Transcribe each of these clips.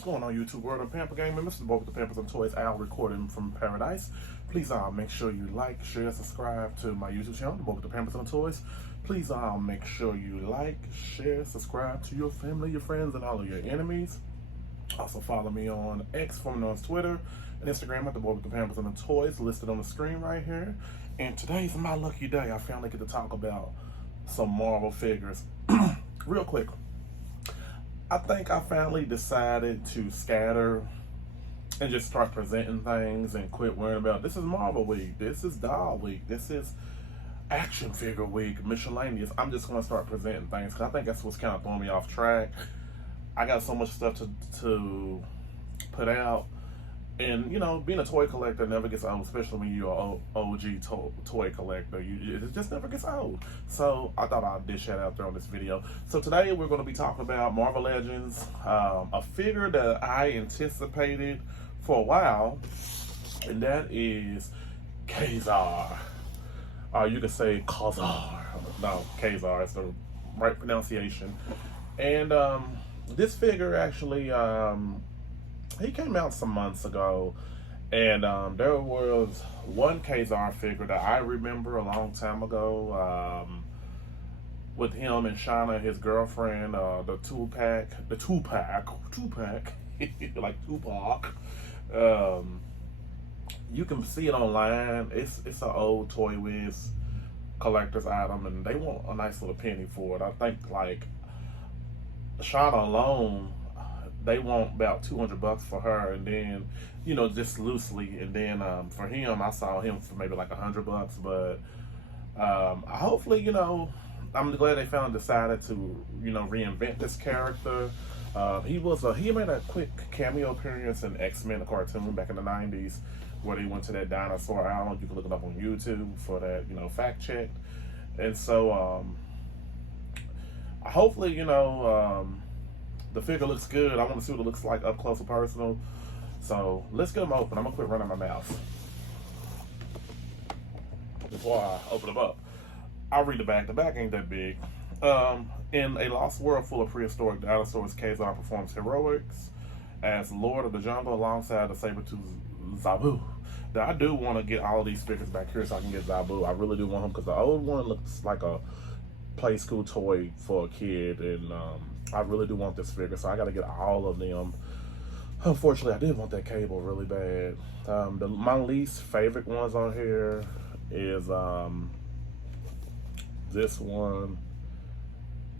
What's going on, YouTube world? I'm Pamper Gamer, Mr. Boy with the Pampers and Toys, Al, recording from paradise. Please make sure you like, share, subscribe to my YouTube channel, The Boy with the Pampers and Toys. Please make sure you like, share, subscribe to your family, your friends, and all of your enemies. Also follow me on X, formerly known as Twitter, and Instagram at The Boy with the Pampers and the Toys, listed on the screen right here. And today's my lucky day. I finally get to talk about some Marvel figures. Real quick. I think I finally decided to scatter and just start presenting things and quit worrying about this is Marvel week, this is doll week, this is action figure week, miscellaneous. I'm just going to start presenting things because I think that's what's kind of throwing me off track. I got so much stuff to put out. And, you know, being a toy collector never gets old, especially when you're an OG toy collector. It just never gets old. So I thought I'd dish that out there on this video. So today we're going to be talking about Marvel Legends, a figure that I anticipated for a while, and that is KA-ZAR. You could say KA-ZAR. No, KA-ZAR is the right pronunciation. And this figure actually... he came out some months ago, and there was one KA-ZAR figure that I remember a long time ago, with him and Shauna, his girlfriend, the two-pack, like Tupac. You can see it online. It's an old Toy Wiz collector's item, and they want a nice little penny for it. I think like Shauna alone, they want about $200 for her, and then, you know, just loosely, and then for him, I saw him for maybe like $100, but hopefully, you know, I'm glad they finally decided to, you know, reinvent this character. He made a quick cameo appearance in X-Men, the cartoon back in the 90s, where they went to that dinosaur island. You can look it up on YouTube for that, you know, fact check. And so hopefully, you know, the figure looks good. I want to see what it looks like up close and personal. So let's get them open. I'm going to quit running my mouth before I open them up. I'll read the back. The back ain't that big. In a lost world full of prehistoric dinosaurs, KA-ZAR performs heroics as Lord of the Jungle alongside the saber-toothed Zabu. Now, I do want to get all of these figures back here so I can get Zabu. I really do want him because the old one looks like a play school toy for a kid, and I really do want this figure, so I got to get all of them. Unfortunately, I did want that cable really bad. My least favorite ones on here is this one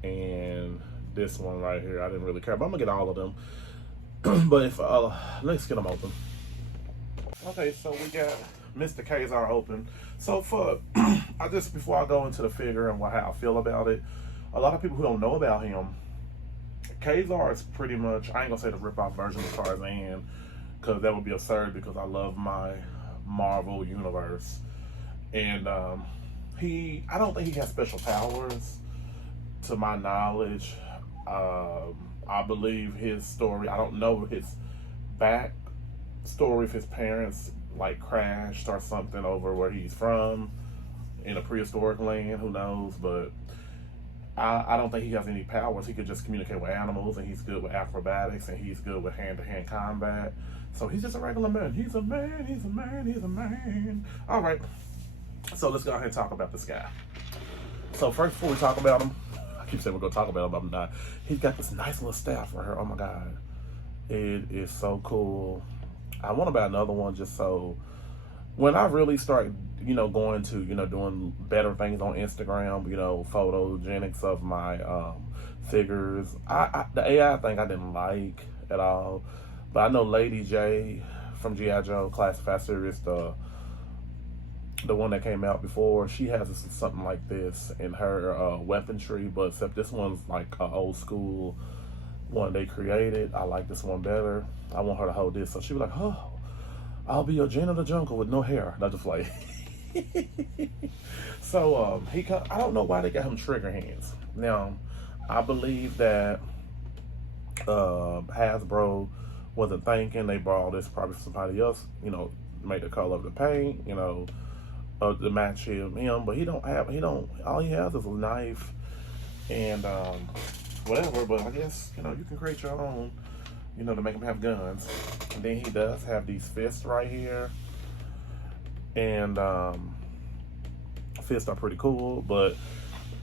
and this one right here. I didn't really care, but I'm gonna get all of them. But if let's get them open. Okay, so we got Mr. KA-ZAR open. So before I go into the figure and how I feel about it, a lot of people who don't know about him, KA-ZAR is pretty much, I ain't gonna say the rip-off version of Tarzan, because that would be absurd because I love my Marvel universe. And I don't think he has special powers, to my knowledge. I believe his story, I don't know his back story, if his parents like crashed or something over where he's from in a prehistoric land, who knows, but I don't think he has any powers. He could just communicate with animals, and he's good with acrobatics, and he's good with hand-to-hand combat. So he's just a regular man. He's a man, he's a man, he's a man. All right, so let's go ahead and talk about this guy. So first, before we talk about him, I keep saying we're gonna talk about him, but I'm not. He's got this nice little staff right here. Oh my God, it is so cool. I want to buy another one just so when I really start, you know, going to, you know, doing better things on Instagram, you know, photogenics of my figures. The AI thing I didn't like at all, but I know Lady J from G.I. Joe Classified Series, the one that came out before, she has something like this in her weaponry, but except this one's like an old school one they created. I like this one better. I want her to hold this, so she'll be like, oh, I'll be your Jane of the Jungle with no hair. Not just like so I don't know why they got him trigger hands. Now I believe that Hasbro wasn't thinking, they brought this probably from somebody else, you know, made the color of the paint, you know, to match him, but all he has is a knife and whatever, but I guess, you know, you can create your own. you know, to make him have guns. And then he does have these fists right here. And fists are pretty cool, but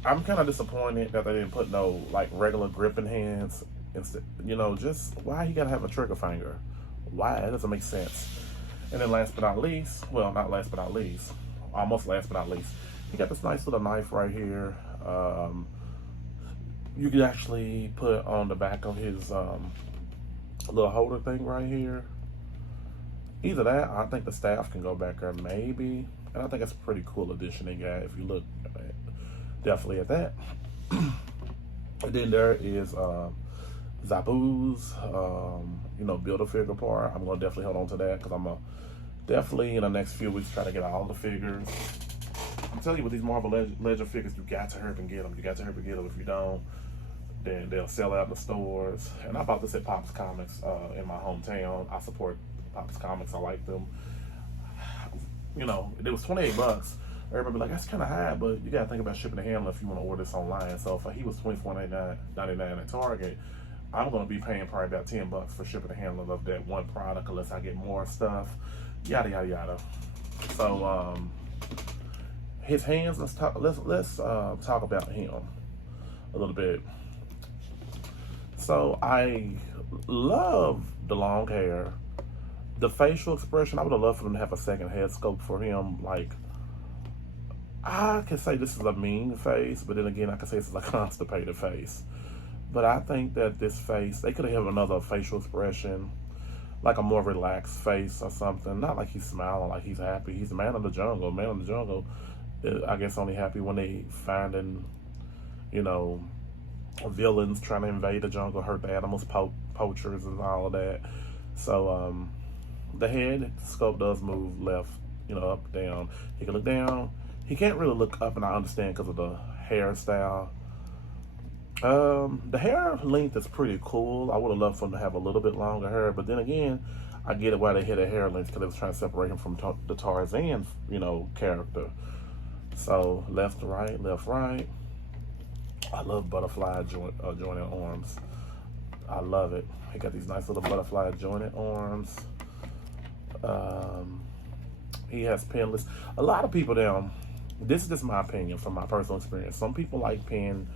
I'm kind of disappointed that they didn't put no like regular gripping hands. Instead, you know, just why he gotta have a trigger finger? Why? That doesn't make sense. And then last but not least, well, not last but not least, almost last but not least, he got this nice little knife right here. You can actually put on the back of his little holder thing right here. Either that, I think the staff can go back there maybe. And I think it's a pretty cool addition they got if you look definitely at that. And then there is Zabu's, you know, Build-A-Figure part. I'm going to definitely hold on to that because I'm going to definitely in the next few weeks try to get all the figures. I'm telling you, with these Marvel Legend figures, you got to hurry and get them. You got to hurry and get them. If you don't, then they'll sell out in the stores. And I bought this at Pop's Comics in my hometown. I support Pop's Comics. I like them. You know, it was $28. Everybody be like, that's kind of high, but you got to think about shipping and handling if you want to order this online. So if he was $24.99 at Target, I'm going to be paying probably about $10 for shipping and handling of that one product unless I get more stuff. Yada, yada, yada. So, his hands, let's talk about him a little bit. So I love the long hair. The facial expression, I would have loved for them to have a second head sculpt for him. Like, I could say this is a mean face, but then again, I could say this is a constipated face. But I think that this face, they could have another facial expression, like a more relaxed face or something. Not like he's smiling, like he's happy. He's a man of the jungle. Man of the jungle, I guess, only happy when they finding, you know, villains trying to invade the jungle, hurt the animals, poachers and all of that. So, the head sculpt does move left, you know, up, down. He can look down. He can't really look up, and I understand because of the hairstyle. The hair length is pretty cool. I would have loved for him to have a little bit longer hair, but then again, I get it why they hit a hair length because they was trying to separate him from the Tarzan, you know, character. So left to right, left, right. I love butterfly jointed arms. I love it. He got these nice little butterfly jointed arms. He has pinless. A lot of people down. This is just my opinion from my personal experience. Some people like pin,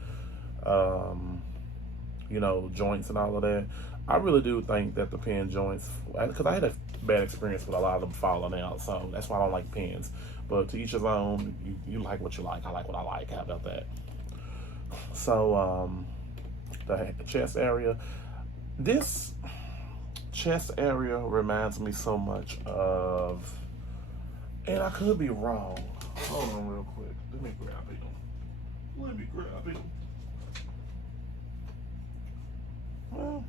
you know, joints and all of that. I really do think that the pin joints, because I had a bad experience with a lot of them falling out, so that's why I don't like pins. But to each his own. You like what you like. I like what I like. How about that? So, the chest area. This chest area reminds me so much of, and I could be wrong. Hold on real quick. Let me grab him. Well,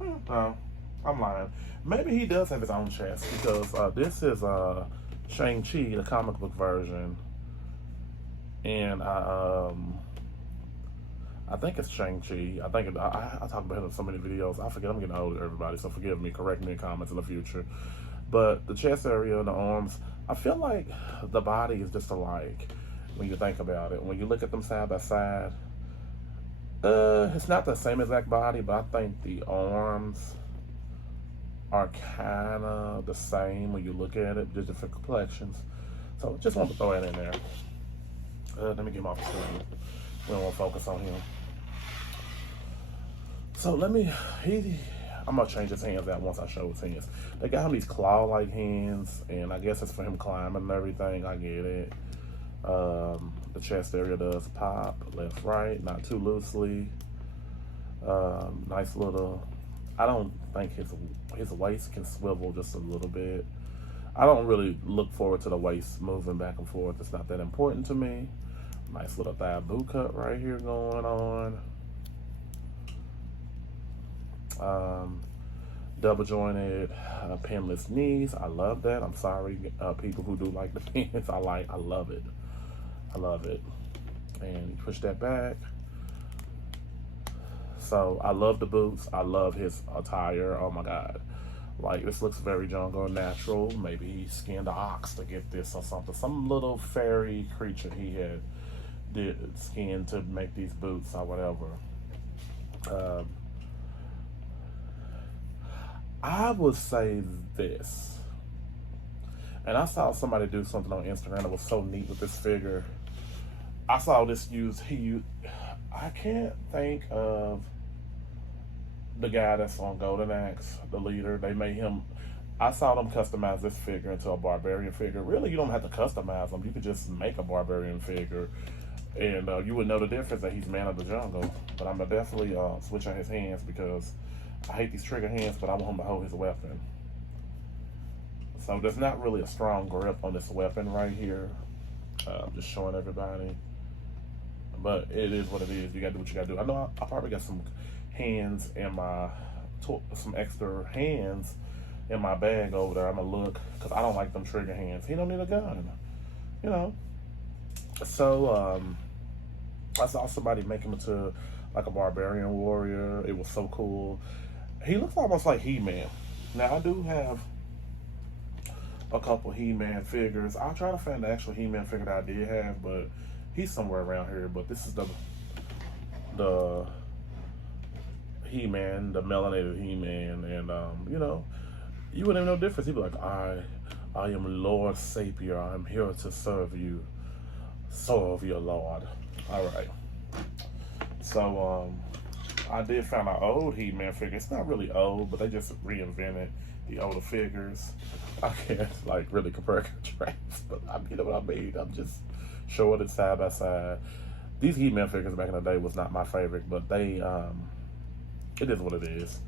no, I'm lying. Maybe he does have his own chest because this is Shang-Chi, the comic book version. And I think it's Shang-Chi. I talk about it in so many videos. I forget. I'm getting older, everybody, so forgive me. Correct me in comments in the future. But the chest area, the arms, I feel like the body is just alike when you think about it. When you look at them side by side, it's not the same exact body, but I think the arms are kind of the same when you look at it, just different complexions. So just want to throw that in there. Let me get him off the screen. We don't want to focus on him. So I'm gonna change his hands out once I show his hands. They got him these claw-like hands, and I guess it's for him climbing and everything. I get it. The chest area does pop, left, right, not too loosely. Nice little. I don't think his waist can swivel just a little bit. I don't really look forward to the waist moving back and forth. It's not that important to me. Nice little thigh boot cut right here going on. Double jointed pinless knees. I love that. I'm sorry, people who do like the pins. I love it. I love it. And you push that back. So I love the boots. I love his attire. Oh my God. Like, this looks very jungle natural. Maybe he skinned an ox to get this or something. Some little fairy creature he had did skin to make these boots or whatever. I would say this, and I saw somebody do something on Instagram that was so neat with this figure. I saw this I can't think of the guy that's on Golden Axe, the leader. They made him. I saw them customize this figure into a barbarian figure. Really, you don't have to customize them. You could just make a barbarian figure, and you would know the difference that he's man of the jungle. But I'm gonna definitely switch on his hands because I hate these trigger hands, but I want him to hold his weapon. So there's not really a strong grip on this weapon right here. I'm just showing everybody. But it is what it is. You gotta do what you gotta do. I know I probably got some hands in my, some extra hands in my bag over there. I'm gonna look, because I don't like them trigger hands. He don't need a gun, you know. So I saw somebody make him into like a barbarian warrior. It was so cool. He looks almost like He-Man. Now I do have a couple He-Man figures. I'll try to find the actual He-Man figure that I did have, but he's somewhere around here. But this is the He-Man, the melanated He-Man, and you know, you wouldn't even know the difference. He'd be like, I am Lord Sapier. I'm here to serve you. Serve your Lord. All right. So I did find an old He-Man figure. It's not really old, but they just reinvented the older figures. I can't like really compare and contrast, but you know what I mean. I'm just showing it side by side. These He-Man figures back in the day was not my favorite, but they it is what it is.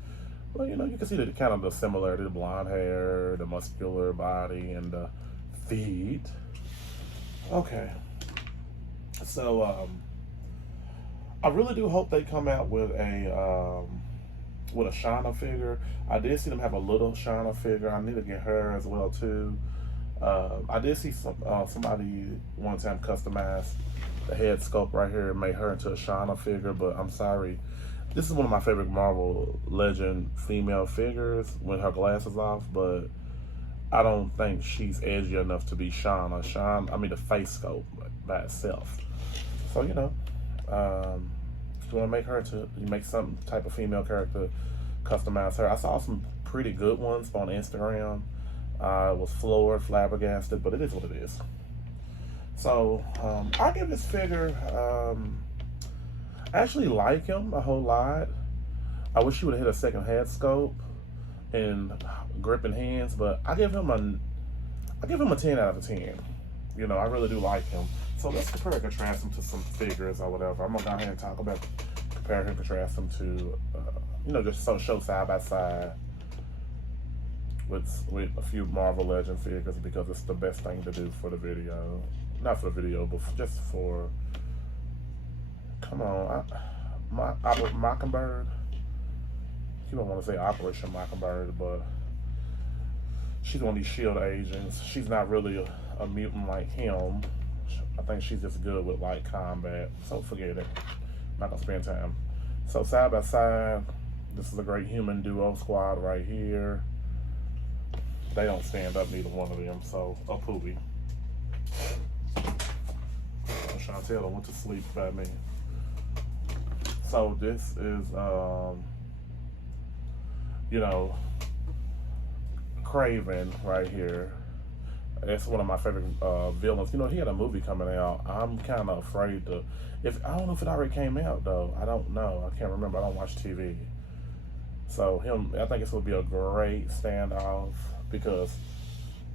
Well, you know, you can see the kind of the similarity: the blonde hair, the muscular body, and the feet. Okay, so I really do hope they come out with a Shauna figure. I did see them have a little Shauna figure. I need to get her as well too. I did see somebody one time customize the head sculpt right here and made her into a Shauna figure, but I'm sorry. This is one of my favorite Marvel Legend female figures with her glasses off, but I don't think she's edgy enough to be Shauna. I mean the face sculpt by itself. So, you know, if you want to make her you make some type of female character, customize her. I saw some pretty good ones on Instagram. I was floored, flabbergasted, but it is what it is. So, I give this figure, I actually like him a whole lot. I wish he would have hit a second head scope and gripping hands, but I give him a 10 out of 10. You know, I really do like him. So let's compare and contrast him to some figures or whatever. I'm gonna go ahead and talk about compare and contrast him to, you know, just show side by side with a few Marvel Legend figures because it's the best thing to do for the video. Not for the video, but just for. Come on, Mockingbird. You don't want to say Operation Mockingbird, but she's one of these S.H.I.E.L.D. agents. She's not really a mutant like him. I think she's just good with light combat. So forget it. Not gonna spend time. So side by side, this is a great human duo squad right here. They don't stand up, neither one of them. So a poopy. Chantel went to sleep by me. So this is, you know, Craven right here. That's one of my favorite villains. You know, he had a movie coming out. I'm kind of afraid to. I don't know if it already came out though. I don't know. I can't remember. I don't watch TV. So I think this will be a great standoff because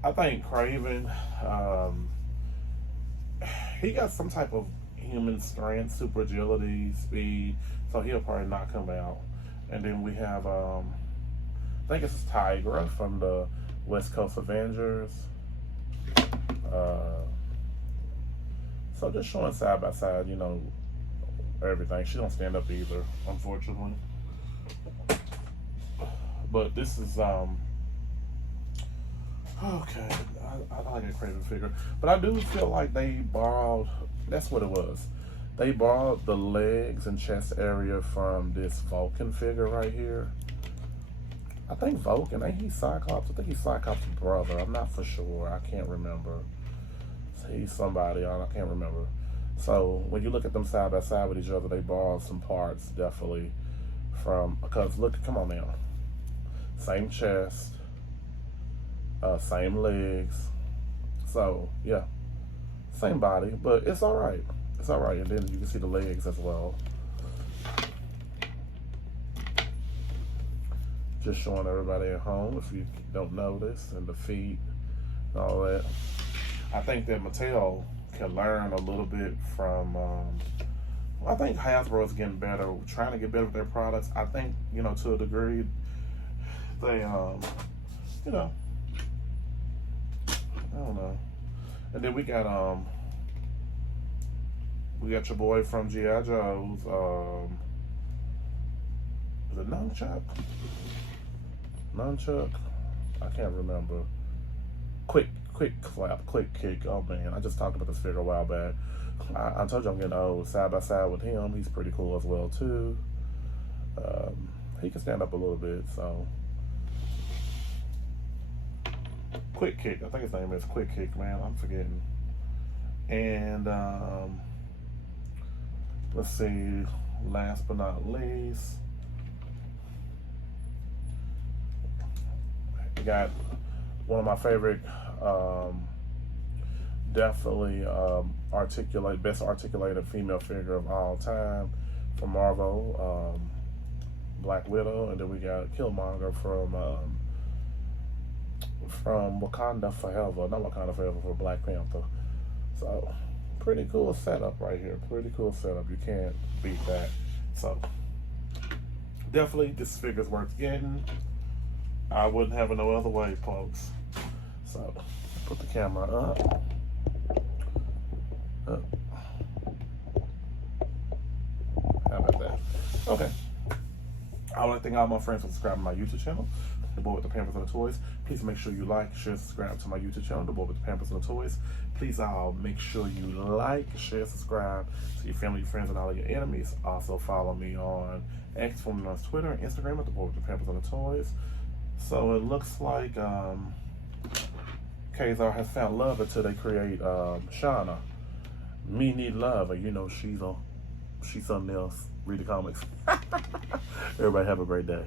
I think Craven, he got some type of human strength, super agility, speed, so he'll probably knock him out. And then we have, I think it's Tigra from the West Coast Avengers. So just showing side by side, you know, everything. She don't stand up either, unfortunately. But this is, okay, I like a Craven figure. But I do feel like they borrowed, that's what it was. They borrowed the legs and chest area from this Vulcan figure right here. I think Vulcan, ain't he Cyclops? I think he's Cyclops' brother. I'm not for sure. I can't remember. He's somebody, I can't remember. So when you look at them side by side with each other, they borrowed some parts definitely from, because look, come on now. same chest, same legs. So yeah, same body, but it's all right. It's all right. And then you can see the legs as well. Just showing everybody at home if you don't notice, and the feet and all that. I think that Mattel can learn a little bit from, I think Hasbro is getting better, trying to get better with their products. I think, you know, to a degree, they, you know, I don't know. And then we got your boy from G.I. Joe's, is it Nunchuck? Nunchuck? I can't remember. Quick clap, quick kick. Oh man, I just talked about this figure a while back. I told you I'm getting old. Side by side with him, he's pretty cool as well too. He can stand up a little bit, so. Quick Kick, I think his name is Quick Kick, man, I'm forgetting. And let's see, last but not least, we got one of my favorite, definitely best articulated female figure of all time from Marvel, Black Widow, and then we got Killmonger from Wakanda Forever, not Wakanda Forever, for Black Panther. So pretty cool setup right here. Pretty cool setup. You can't beat that. So definitely this figure's worth getting. I wouldn't have it no other way, folks. So put the camera up. How about that? Okay. I want to thank all my friends for subscribing to my YouTube channel, The Boy with the Pampers and the Toys. Please make sure you like, share, subscribe to my YouTube channel, The Boy with the Pampers and the Toys. Please make sure you like, share, subscribe to your family, your friends, and all of your enemies. Also follow me on X, formerly known as Twitter, and Instagram at The Boy with the Pampers and the Toys. So it looks like KA-ZAR has found love until they create Shauna. Me need love, and you know she's something else. Read the comics. Everybody have a great day.